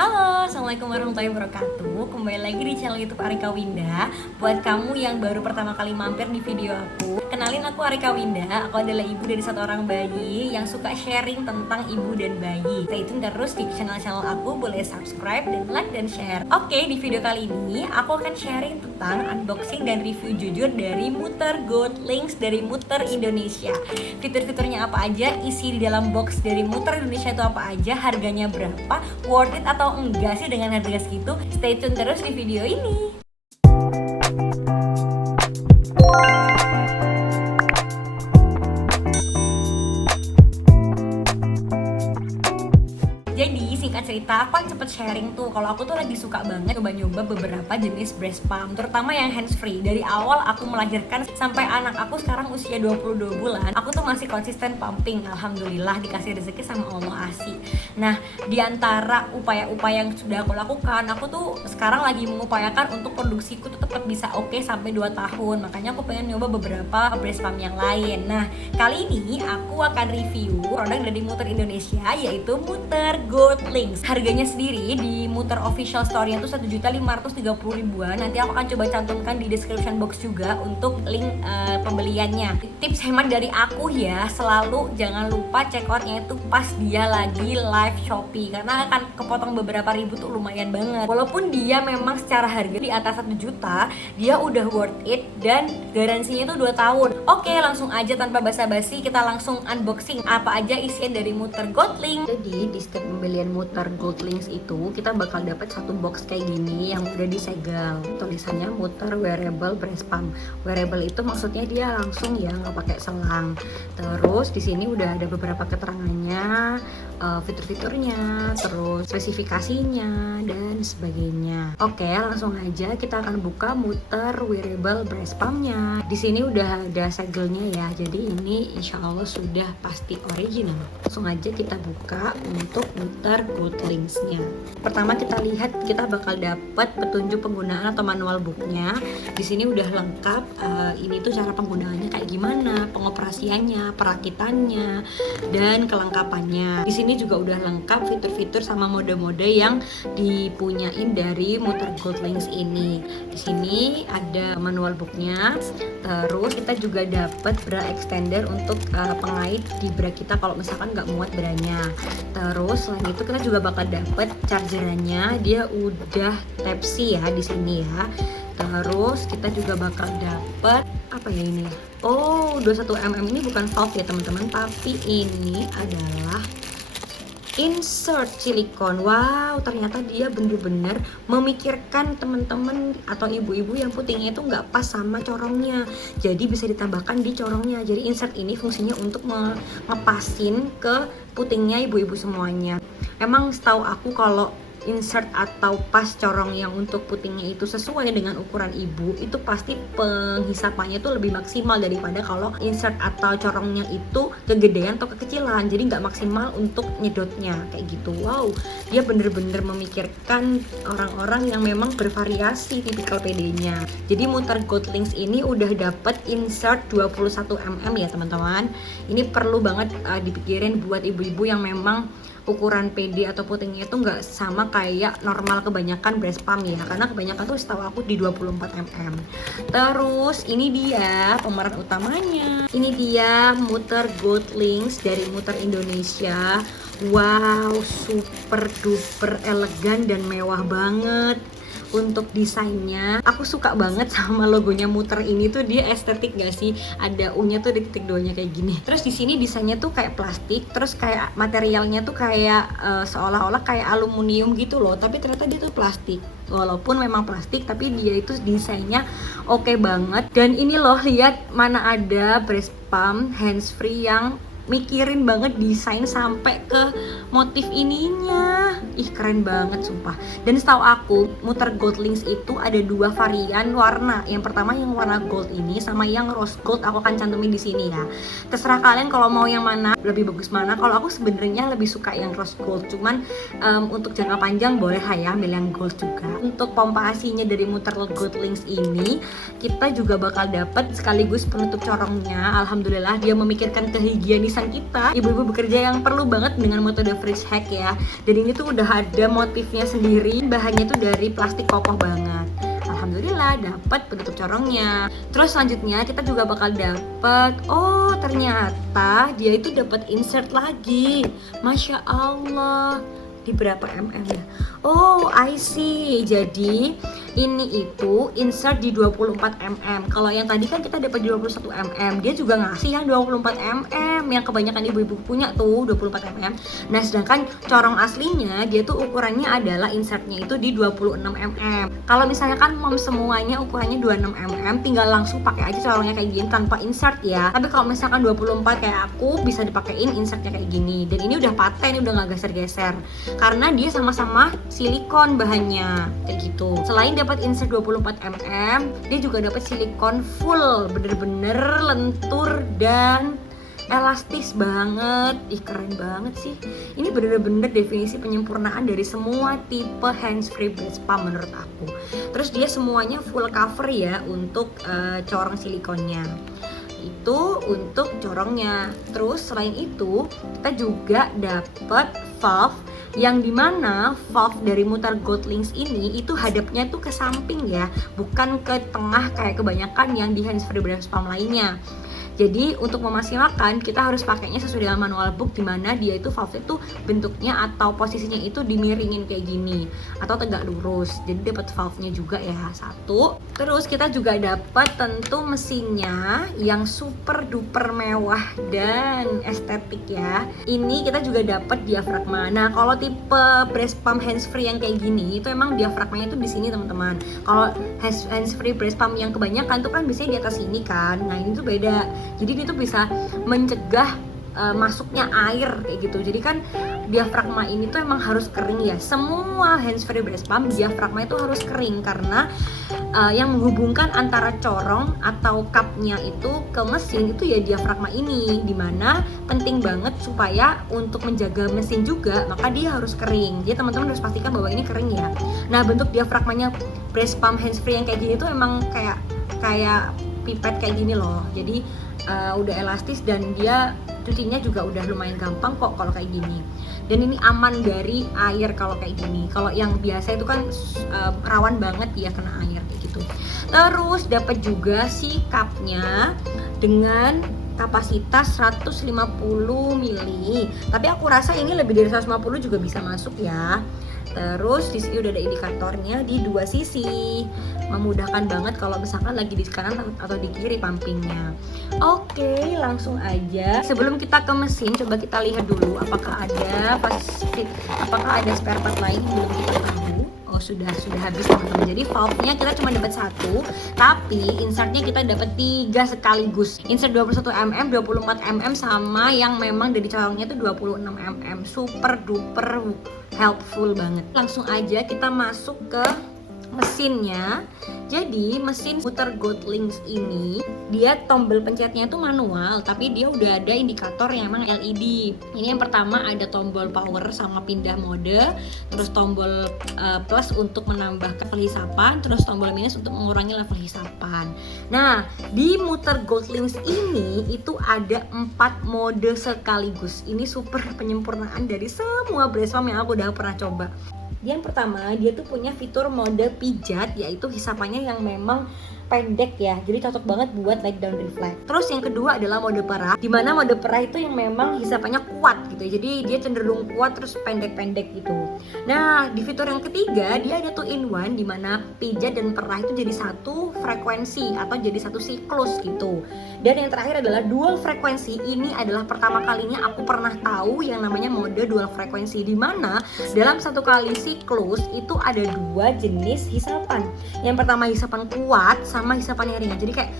Halo, Assalamualaikum warahmatullahi wabarakatuh. Kembali lagi di channel YouTube Arika Winda. Buat kamu yang baru pertama kali mampir di video aku, kenalin aku Arika Winda. Aku adalah ibu dari satu orang bayi yang suka sharing tentang ibu dan bayi. Stay tune terus di channel aku, boleh subscribe dan like dan share. Oke, di video kali ini aku akan sharing tentang unboxing dan review jujur dari Muter Gold Links dari Muter Indonesia. Fitur-fiturnya apa aja, isi di dalam box dari Muter Indonesia itu apa aja, harganya berapa, worth it atau enggak sih dengan harga segitu? Stay tune terus di video ini. Jadi singkat cerita, aku kan cepet sharing tuh. Kalau aku tuh lagi suka banget coba-nyoba beberapa jenis breast pump, terutama yang hands free. Dari awal aku melahirkan sampai anak aku sekarang usia 22 bulan, aku tuh masih konsisten pumping. Alhamdulillah dikasih rezeki sama Allah Asih. Nah, di antara upaya-upaya yang sudah aku lakukan, aku tuh sekarang lagi mengupayakan untuk produksiku tuh tetap bisa oke sampai 2 tahun. Makanya aku pengen nyoba beberapa breast pump yang lain. Nah, kali ini aku akan review produk dari Muter Indonesia, yaitu Muter Gold Links. Harganya sendiri di Muter official store-nya tuh 1.530.000-an. Nanti aku akan coba cantumkan di description box juga untuk link pembeliannya. Tips hemat dari aku ya, selalu jangan lupa check out-nya itu pas dia lagi live Shopee, karena akan kepotong beberapa ribu tuh lumayan banget. Walaupun dia memang secara harga di atas 1 juta, dia udah worth it dan garansinya tuh 2 tahun. Oke, langsung aja tanpa basa-basi kita langsung unboxing apa aja isian dari Muter Gold Link. Jadi di setiap pembelian Muter Gold Links itu kita bakal dapat satu box kayak gini yang udah disegel. Tulisannya Muter Wearable Breast Pump. Wearable itu maksudnya dia langsung ya, nggak pakai selang. Terus di sini udah ada beberapa keterangannya, fitur-fiturnya, terus spesifikasinya dan sebagainya. Oke, langsung aja kita akan buka Muter Wearable Breast Pump-nya. Di sini udah ada segelnya ya, jadi ini insya Allah sudah pasti original. Langsung aja kita buka untuk Muter Gold Links-nya. Pertama kita lihat, kita bakal dapat petunjuk penggunaan atau manual book-nya. Di sini udah lengkap. Ini tuh cara penggunaannya kayak gimana, pengoperasiannya, perakitannya, dan kelengkapannya. Di sini juga udah lengkap fitur-fitur sama mode-mode yang dipunyain dari Muter Gold Links ini. Di sini ada manual book-nya. Terus kita juga dapat bra extender untuk pengait di bra kita kalau misalkan nggak muat branya. Terus selain itu kita juga bakal dapat chargerannya, dia udah Type C ya di sini ya. Terus kita juga bakal dapat apa ya ini ya? Oh, 21 mm ini bukan valve ya teman-teman, tapi ini adalah insert silikon. Wow, ternyata dia bener-bener memikirkan teman-teman atau ibu-ibu yang putingnya itu nggak pas sama corongnya, jadi bisa ditambahkan di corongnya. Jadi insert ini fungsinya untuk ngepasin ke putingnya ibu-ibu semuanya. Emang setahu aku kalau insert atau pas corong yang untuk putingnya itu sesuai dengan ukuran ibu, itu pasti penghisapannya tuh lebih maksimal daripada kalau insert atau corongnya itu kegedean atau kekecilan, jadi nggak maksimal untuk nyedotnya kayak gitu. Wow, dia bener-bener memikirkan orang-orang yang memang bervariasi tipikal PD-nya. Jadi Muter Gold Links ini udah dapet insert 21 mm ya teman-teman. Ini perlu banget dipikirin buat ibu-ibu yang memang ukuran PD atau putingnya itu nggak sama kayak normal kebanyakan breast pump ya, karena kebanyakan tuh setahu aku di 24 mm. Terus ini dia pemeran utamanya, ini dia Muter Gold Links dari Muter Indonesia. Wow, super duper elegan dan mewah banget. Untuk desainnya, aku suka banget sama logonya Muter ini tuh, dia estetik gak sih? Ada U-nya tuh di titik 2-nya kayak gini. Terus di sini desainnya tuh kayak plastik, terus kayak materialnya tuh kayak seolah-olah kayak aluminium gitu loh, tapi ternyata dia tuh plastik. Walaupun memang plastik, tapi dia itu desainnya oke banget. Dan ini loh, lihat, mana ada breast pump hands free yang mikirin banget desain sampai ke motif ininya. Ih, keren banget sumpah. Dan setahu aku Muter Gold Links itu ada 2 varian warna. Yang pertama yang warna gold ini sama yang rose gold, aku akan cantumin di sini ya. Terserah kalian kalau mau yang mana, lebih bagus mana. Kalau aku sebenarnya lebih suka yang rose gold, cuman untuk jangka panjang boleh lah ya ambil yang gold juga. Untuk pompa asinya dari Muter Gold Links ini kita juga bakal dapat sekaligus penutup corongnya. Alhamdulillah dia memikirkan kehigienisan kita, ibu-ibu bekerja yang perlu banget dengan metode freeze hack ya. Dan ini tuh tuh udah ada motifnya sendiri, bahannya tuh dari plastik kokoh banget. Alhamdulillah dapat penutup corongnya. Terus selanjutnya kita juga bakal dapat, oh ternyata dia itu dapat insert lagi. Masya Allah, di berapa mm ya? Oh, I see. Jadi ini itu insert di 24 mm. Kalau yang tadi kan kita dapat di 21 mm, dia juga ngasih yang 24 mm yang kebanyakan ibu-ibu punya tuh 24 mm. Nah, sedangkan corong aslinya dia tuh ukurannya adalah insertnya itu di 26 mm. Kalau misalnya kan mom semuanya ukurannya 26 mm, tinggal langsung pakai aja corongnya kayak gini tanpa insert ya. Tapi kalau misalkan 24 kayak aku bisa dipakein insertnya kayak gini. Dan ini udah paten, udah nggak geser-geser. Karena dia sama-sama silikon bahannya kayak gitu. Selain dapat insert 24 mm, dia juga dapat silikon full, bener-bener lentur dan elastis banget. Ih, keren banget sih. Ini bener-bener definisi penyempurnaan dari semua tipe hands-free breast pump menurut aku. Terus dia semuanya full cover ya untuk corong silikonnya. Itu untuk corongnya. Terus selain itu kita juga dapat valve yang dimana valve dari Mutar Gold Links ini itu hadapnya tuh ke samping ya, bukan ke tengah kayak kebanyakan yang di hands free breast pump lainnya. Jadi untuk memaksimalkan kita harus pakainya sesuai dengan manual book, dimana dia itu valve itu bentuknya atau posisinya itu dimiringin kayak gini atau tegak lurus. Jadi dapat valve-nya juga ya, satu. Terus kita juga dapat tentu mesinnya yang super duper mewah dan estetik ya. Ini kita juga dapat diafragma. Nah, kalau tipe breast pump hands free yang kayak gini itu emang diafragmanya itu di sini teman-teman. Kalau hands free breast pump yang kebanyakan tuh kan biasanya di atas sini kan. Nah, ini tuh beda. Jadi dia tuh bisa mencegah masuknya air kayak gitu. Jadi kan diafragma ini tuh emang harus kering ya. Semua hands free breast pump diafragma itu harus kering karena yang menghubungkan antara corong atau cupnya itu ke mesin itu ya diafragma ini, dimana penting banget supaya untuk menjaga mesin juga maka dia harus kering. Jadi teman-teman harus pastikan bahwa ini kering ya. Nah, bentuk diafragmanya breast pump hands free yang kayak gini tuh emang kayak pipet kayak gini loh. Jadi udah elastis dan dia cucinya juga udah lumayan gampang kok kalau kayak gini. Dan ini aman dari air kalau kayak gini. Kalau yang biasa itu kan rawan banget ya kena air kayak gitu. Terus dapat juga si cupnya dengan kapasitas 150 ml. Tapi aku rasa ini lebih dari 150 juga bisa masuk ya. Terus di sini udah ada indikatornya di dua sisi, memudahkan banget kalau misalkan lagi di kanan atau di kiri pumpingnya. Oke, langsung aja. Sebelum kita ke mesin, coba kita lihat dulu apakah ada spare part lain yang belum kita tahu. Oh, sudah habis teman-teman. Jadi valve-nya kita cuma dapat satu, tapi insertnya kita dapat 3 sekaligus. Insert 21 mm, 24 mm sama yang memang dari corongnya itu 26 mm. Super duper helpful banget. Langsung aja kita masuk ke mesinnya. Jadi mesin Mutar Gold Links ini dia tombol pencetnya itu manual, tapi dia udah ada indikator yang emang LED. Ini yang pertama ada tombol power sama pindah mode, terus tombol plus untuk menambah level hisapan, terus tombol minus untuk mengurangi level hisapan. Nah, di Mutar Gold Links ini itu ada 4 mode sekaligus. Ini super penyempurnaan dari semua breast pump yang aku udah pernah coba. Yang pertama, dia tuh punya fitur mode pijat, yaitu hisapannya yang memang pendek ya, jadi cocok banget buat leg down reflex. Terus yang kedua adalah mode perah, dimana mode perah itu yang memang hisapannya kuat gitu, jadi dia cenderung kuat terus pendek-pendek gitu. Nah, di fitur yang ketiga dia ada 2-in-1, dimana pijat dan perah itu jadi satu frekuensi atau jadi satu siklus gitu. Dan yang terakhir adalah dual frekuensi. Ini adalah pertama kalinya aku pernah tahu yang namanya mode dual frekuensi, dimana dalam satu kali siklus itu ada 2 jenis hisapan. Yang pertama hisapan kuat sama hisapan yang ringan. Jadi kayak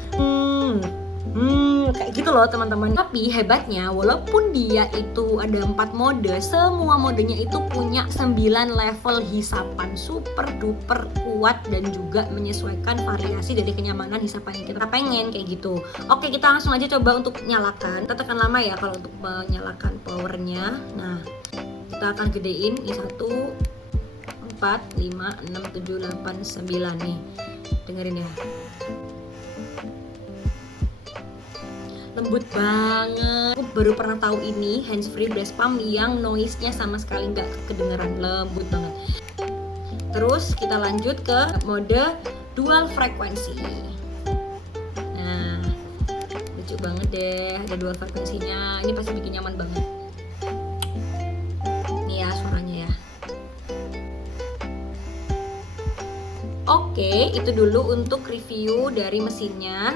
kayak gitu loh teman-teman. Tapi hebatnya walaupun dia itu ada 4 mode, semua modenya itu punya 9 level hisapan, super duper kuat dan juga menyesuaikan variasi dari kenyamanan hisapan yang kita pengen kayak gitu. Oke, kita langsung aja coba untuk nyalakan. Kita tekan lama ya kalau untuk menyalakan powernya. Nah, kita akan gedein ini 1 4 5 6 7 8 9 nih. Dengerin ya. Lembut banget. Aku baru pernah tahu ini handsfree breast pump yang noise-nya sama sekali nggak kedengeran, lembut banget. Terus kita lanjut ke mode dual frekuensi. Nah, lucu banget deh, ada dual frekuensinya. Ini pasti bikin nyaman banget. Nih ya suaranya ya. Oke, itu dulu untuk review dari mesinnya.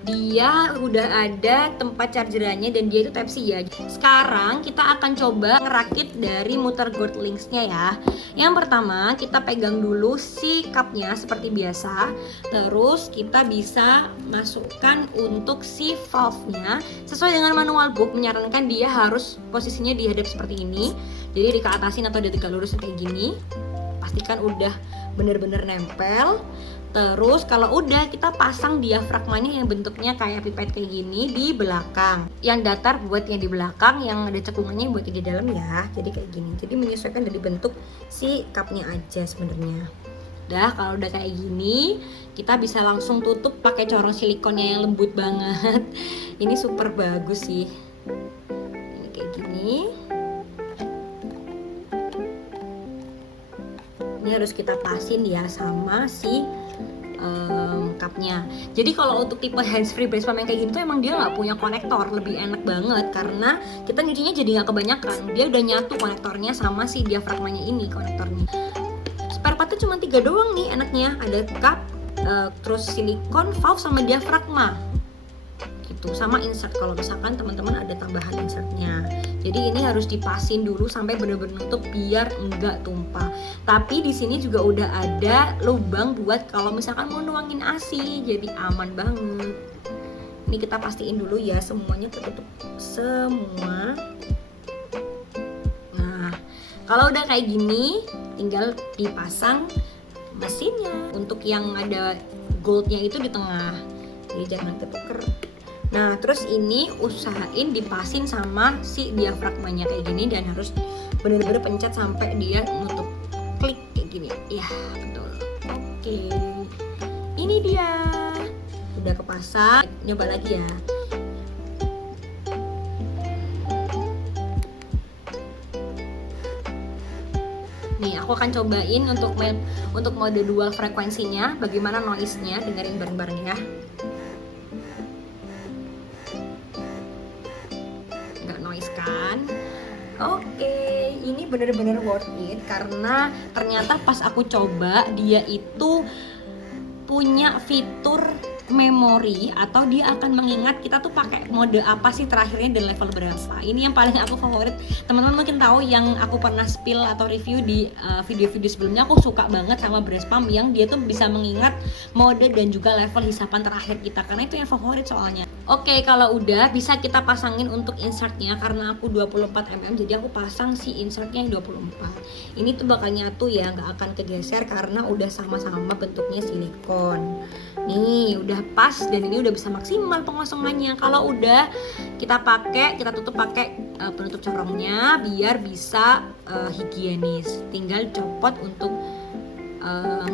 Dia udah ada tempat chargerannya dan dia itu Type C ya. Sekarang kita akan coba ngerakit dari muter gold links-nya ya. Yang pertama kita pegang dulu si cupnya seperti biasa. Terus kita bisa masukkan untuk si valve-nya. Sesuai dengan manual book menyarankan dia harus posisinya dihadap seperti ini. Jadi dikeatasin atau ditegak lurus kayak gini. Pastikan udah bener-bener nempel. Terus kalau udah kita pasang diafragmanya yang bentuknya kayak pipet kayak gini di belakang. Yang datar buat yang di belakang, yang ada cekungannya buat yang di dalam ya. Jadi kayak gini. Jadi menyesuaikan dari bentuk si cupnya aja sebenarnya. Udah, kalau udah kayak gini, kita bisa langsung tutup pakai corong silikonnya yang lembut banget. Ini super bagus sih. Ini kayak gini. Ini harus kita pasin ya sama si cupnya. Jadi kalau untuk tipe handsfree breast pump yang kayak gini tuh emang dia nggak punya konektor, lebih enak banget karena kita nyucinya jadi nggak kebanyakan. Dia udah nyatu konektornya sama si diafragmanya ini konektornya. Spare partnya cuma 3 doang nih enaknya, ada cup, terus silikon, valve sama diafragma. Gitu, sama insert kalau misalkan teman-teman ada tambahan insertnya. Jadi ini harus dipasin dulu sampai bener-bener nutup biar enggak tumpah. Tapi di sini juga udah ada lubang buat kalau misalkan mau nuangin ASI, jadi aman banget. Ini kita pastiin dulu ya semuanya tertutup semua. Nah, kalau udah kayak gini, tinggal dipasang mesinnya. Untuk yang ada goldnya itu di tengah, jadi jangan ketuker. Nah, terus ini usahain dipasin sama si diafragmanya kayak gini dan harus bener-bener pencet sampai dia nutup, klik kayak gini. Ya, betul. Oke. Ini dia. Udah kepasang. Nyoba lagi ya. Nih, aku akan cobain untuk mode dual frekuensinya, bagaimana noise-nya, dengerin bareng-bareng ya. Oke, ini bener-bener worth it karena ternyata pas aku coba dia itu punya fitur memori atau dia akan mengingat kita tuh pakai mode apa sih terakhirnya dan level berapa. Ini yang paling aku favorit. Teman-teman mungkin tahu yang aku pernah spill atau review di video-video sebelumnya, aku suka banget sama breast pump yang dia tuh bisa mengingat mode dan juga level hisapan terakhir kita karena itu yang favorit soalnya. Oke, kalau udah bisa kita pasangin untuk insertnya karena aku 24 mm jadi aku pasang si insertnya yang 24. Ini tuh bakal nyatu ya, nggak akan kegeser karena udah sama-sama bentuknya silikon. Nih udah pas dan ini udah bisa maksimal pengosongannya. Kalau udah kita tutup pakai penutup corongnya biar bisa higienis. Tinggal copot untuk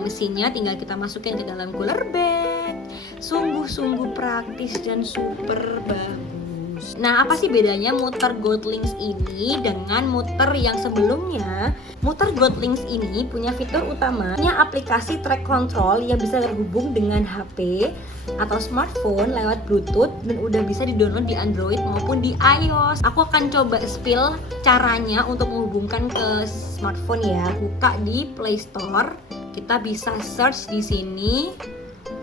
mesinnya, tinggal kita masukin ke dalam cooler bag. Sungguh-sungguh praktis dan super bagus. Nah, apa sih bedanya muter Gold Links ini dengan muter yang sebelumnya? Muter Gold Links ini punya fitur utamanya aplikasi track control yang bisa terhubung dengan HP atau smartphone lewat Bluetooth dan udah bisa di-download di Android maupun di iOS. Aku akan coba spill caranya untuk menghubungkan ke smartphone ya. Buka di Play Store, kita bisa search di sini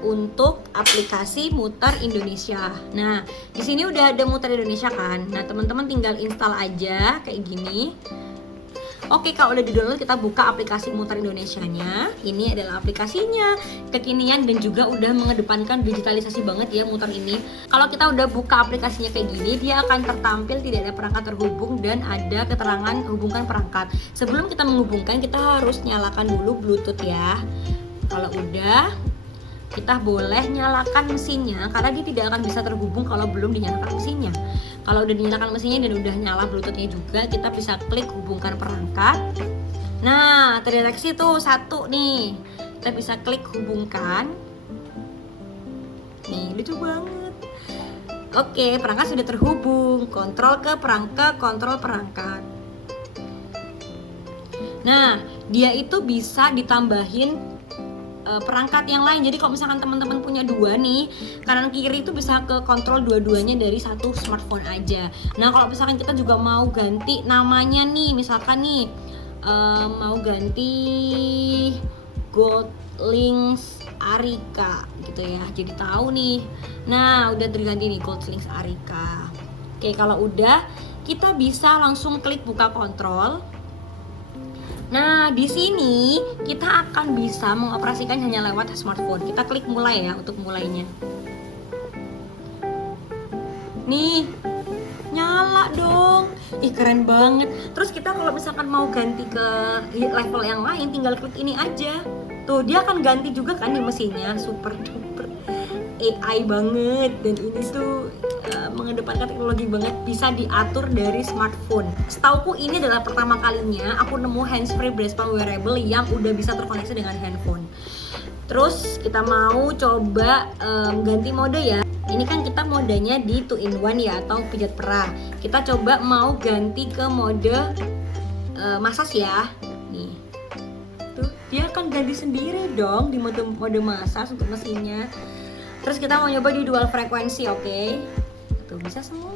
untuk aplikasi Muter Indonesia. Nah, di sini udah ada Muter Indonesia kan. Nah, teman-teman tinggal install aja kayak gini. Oke, kalau udah di-download kita buka aplikasi Muter Indonesianya. Ini adalah aplikasinya, kekinian dan juga udah mengedepankan digitalisasi banget ya Muter ini. Kalau kita udah buka aplikasinya kayak gini, dia akan tertampil tidak ada perangkat terhubung dan ada keterangan hubungkan perangkat. Sebelum kita menghubungkan, kita harus nyalakan dulu Bluetooth ya. Kalau udah, kita boleh nyalakan mesinnya karena dia tidak akan bisa terhubung kalau belum dinyalakan mesinnya. Kalau udah dinyalakan mesinnya dan udah nyala Bluetoothnya juga, kita bisa klik hubungkan perangkat. Nah, terdeteksi tuh satu nih. Kita bisa klik hubungkan. Nih, lucu banget. Oke, perangkat sudah terhubung. Kontrol ke perangkat, kontrol perangkat. Nah, dia itu bisa ditambahin perangkat yang lain. Jadi kalau misalkan teman-teman punya dua nih, kanan kiri itu bisa ke kontrol dua-duanya dari satu smartphone aja. Nah, kalau misalkan kita juga mau ganti namanya nih, misalkan nih mau ganti Goldlinks Arika gitu ya, jadi tahu nih. Nah, udah terganti nih Goldlinks Arika. Oke, kalau udah kita bisa langsung klik buka kontrol. Nah, di sini kita akan bisa mengoperasikan hanya lewat smartphone. Kita klik mulai ya untuk mulainya. Nih, nyala dong. Ih, keren banget. Terus kita kalau misalkan mau ganti ke level yang lain, tinggal klik ini aja. Tuh, dia akan ganti juga kan di mesinnya. Super duper AI banget. Dan ini tuh mengedepankan teknologi banget, bisa diatur dari smartphone. Setauku ini adalah pertama kalinya aku nemu handsfree breast pump wearable yang udah bisa terkoneksi dengan handphone. Terus kita mau coba ganti mode ya. Ini kan kita modenya di 2-in-1 ya, atau pijat perah. Kita coba mau ganti ke mode massage ya. Nih, tuh dia akan ganti sendiri dong di mode massage untuk mesinnya. Terus kita mau nyoba di dual frekuensi, oke? Tuh bisa semua.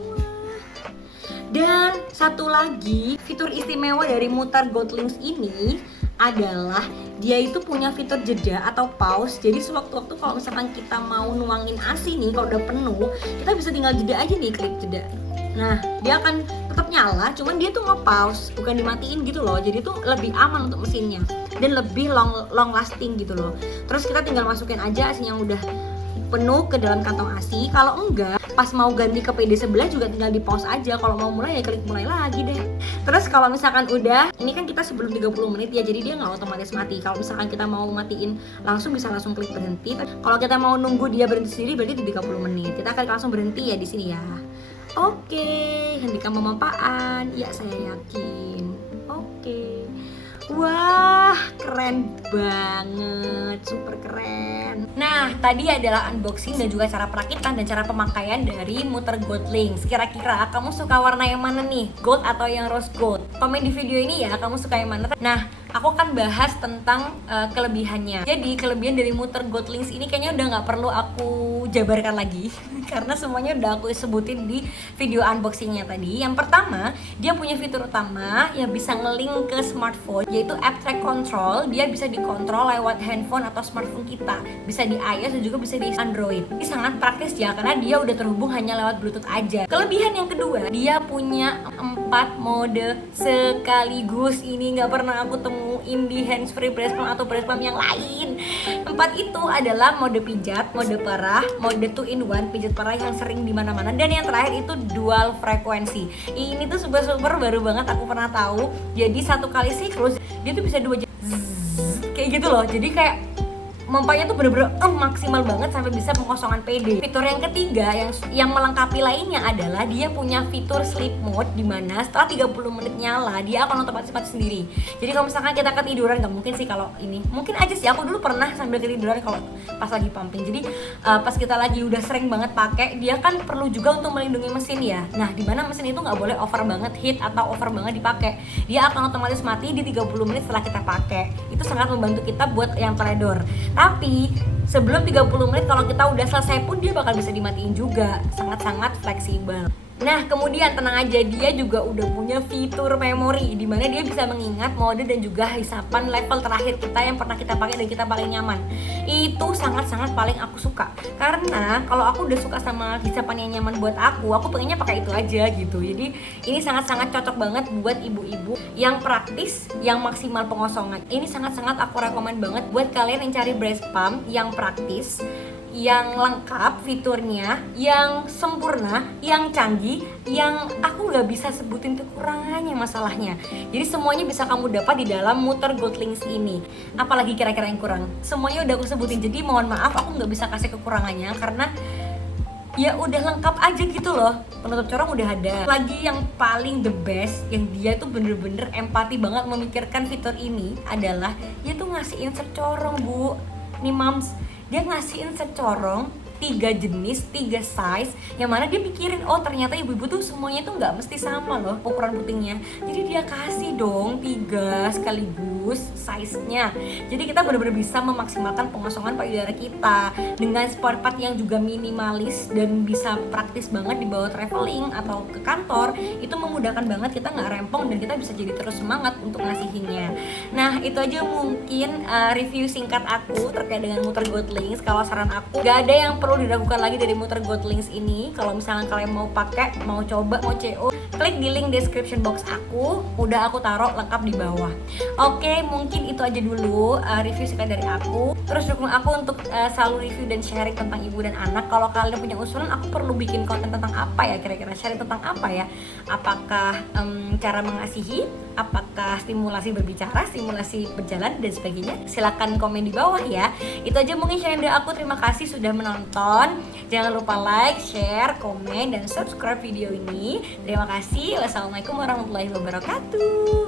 Dan satu lagi fitur istimewa dari muter Goldlinks ini adalah dia itu punya fitur jeda atau pause. Jadi sewaktu-waktu kalau misalkan kita mau nuangin ASI nih, kalau udah penuh, kita bisa tinggal jeda aja nih, klik jeda. Nah, dia akan tetap nyala, cuman dia tuh nge-pause, bukan dimatiin gitu loh. Jadi tuh lebih aman untuk mesinnya dan lebih long lasting gitu loh. Terus kita tinggal masukin aja ASI yang udah penuh ke dalam kantong ASI. Kalau enggak, pas mau ganti ke PD sebelah juga tinggal di pause aja. Kalau mau mulai ya klik mulai lagi deh. Terus kalau misalkan udah, ini kan kita sebelum 30 menit ya, jadi dia nggak otomatis mati. Kalau misalkan kita mau matiin langsung, bisa langsung klik berhenti. Kalau kita mau nunggu dia berhenti sendiri, berarti di 30 menit. Kita klik langsung berhenti ya di sini ya. Oke, hentikan pemampaan. Ya, saya yakin. Oke. Wah, keren banget, super keren. Nah, tadi adalah unboxing dan juga cara perakitan dan cara pemakaian dari muter Goldlinks. Kira-kira kamu suka warna yang mana nih? Gold atau yang rose gold? Komen di video ini ya, kamu suka yang mana? Nah, aku akan bahas tentang kelebihannya. Jadi, kelebihan dari muter Goldlinks ini kayaknya udah nggak perlu aku jabarkan lagi karena semuanya udah aku sebutin di video unboxingnya tadi. Yang pertama, dia punya fitur utama yang bisa nge-link ke smartphone, yaitu app track control. Dia bisa dikontrol lewat handphone atau smartphone kita, bisa di iOS dan juga bisa di Android. Ini sangat praktis ya, karena dia udah terhubung hanya lewat Bluetooth aja. Kelebihan yang kedua, dia punya 4 mode sekaligus. Ini nggak pernah aku temuin di handsfree breast pump atau breast pump yang lain. 4 itu adalah mode pijat, mode perah, mode 2-in-1 pijat perah yang sering di mana-mana, dan yang terakhir itu dual frekuensi. Ini tuh super baru banget, aku pernah tahu. Jadi satu kali siklus dia tuh bisa 2 jam kayak gitu loh. Jadi kayak mompanya tuh bener-bener maksimal banget sampai bisa pengosongan PD. Fitur yang ketiga yang melengkapi lainnya adalah dia punya fitur sleep mode, dimana setelah 30 menit nyala dia akan otomatis mati sendiri. Jadi kalau misalkan kita ketiduran, nggak mungkin sih kalau ini, mungkin aja sih, aku dulu pernah sambil ketiduran kalau pas lagi pumping. Jadi pas kita lagi udah sering banget pakai, dia kan perlu juga untuk melindungi mesin ya. Nah, dimana mesin itu nggak boleh over banget heat atau over banget dipakai. Dia akan otomatis mati di 30 menit setelah kita pakai. Itu sangat membantu kita buat yang teledor. Tapi sebelum 30 menit kalau kita udah selesai pun dia bakal bisa dimatiin juga. Sangat-sangat fleksibel. Nah, kemudian tenang aja, dia juga udah punya fitur memori, dimana dia bisa mengingat mode dan juga hisapan level terakhir kita yang pernah kita pakai dan kita paling nyaman. Itu sangat-sangat paling aku suka, karena kalau aku udah suka sama hisapan yang nyaman buat aku pengennya pakai itu aja gitu. Jadi ini sangat-sangat cocok banget buat ibu-ibu yang praktis, yang maksimal pengosongan. Ini sangat-sangat aku rekomen banget buat kalian yang cari breast pump yang praktis, yang lengkap fiturnya, yang sempurna, yang canggih, yang aku nggak bisa sebutin kekurangannya masalahnya. Jadi semuanya bisa kamu dapat di dalam muter Goldlinks ini. Apalagi kira-kira yang kurang? Semuanya udah aku sebutin, jadi mohon maaf aku nggak bisa kasih kekurangannya karena ya udah lengkap aja gitu loh. Penutup corong udah ada. Lagi yang paling the best, yang dia tuh bener-bener empati banget memikirkan fitur ini adalah dia tuh ngasih insert corong, Bu. Nih moms, dia ngasih insert corong 3 jenis, 3 size, yang mana dia mikirin, oh ternyata ibu-ibu tuh semuanya tuh nggak mesti sama loh ukuran putingnya. Jadi dia kasih dong 3 sekaligus size-nya. Jadi kita benar-benar bisa memaksimalkan pengosongan payudara kita dengan spare part yang juga minimalis dan bisa praktis banget dibawa traveling atau ke kantor. Itu memudahkan banget, kita nggak rempong dan kita bisa jadi terus semangat untuk ngasihinnya. Nah itu aja mungkin review singkat aku terkait dengan muter Goldlings. Kalau saran aku, gak ada yang perlu diragukan lagi dari muter Goldlings ini. Kalau misalnya kalian mau pakai, mau coba, mau CO, klik di link description box aku, udah aku taruh lengkap di bawah. Oke, mungkin itu aja dulu review singkat dari aku. Terus dukung aku untuk selalu review dan sharing tentang ibu dan anak. Kalau kalian punya usulan, aku perlu bikin konten tentang apa ya, kira-kira sharing tentang apa ya? Apakah cara mengasihi, apakah stimulasi berbicara, stimulasi berjalan dan sebagainya? Silakan komen di bawah ya. Itu aja mungkin sharing dari aku. Terima kasih sudah menonton. Jangan lupa like, share, komen, dan subscribe video ini. Terima kasih. Wassalamualaikum warahmatullahi wabarakatuh.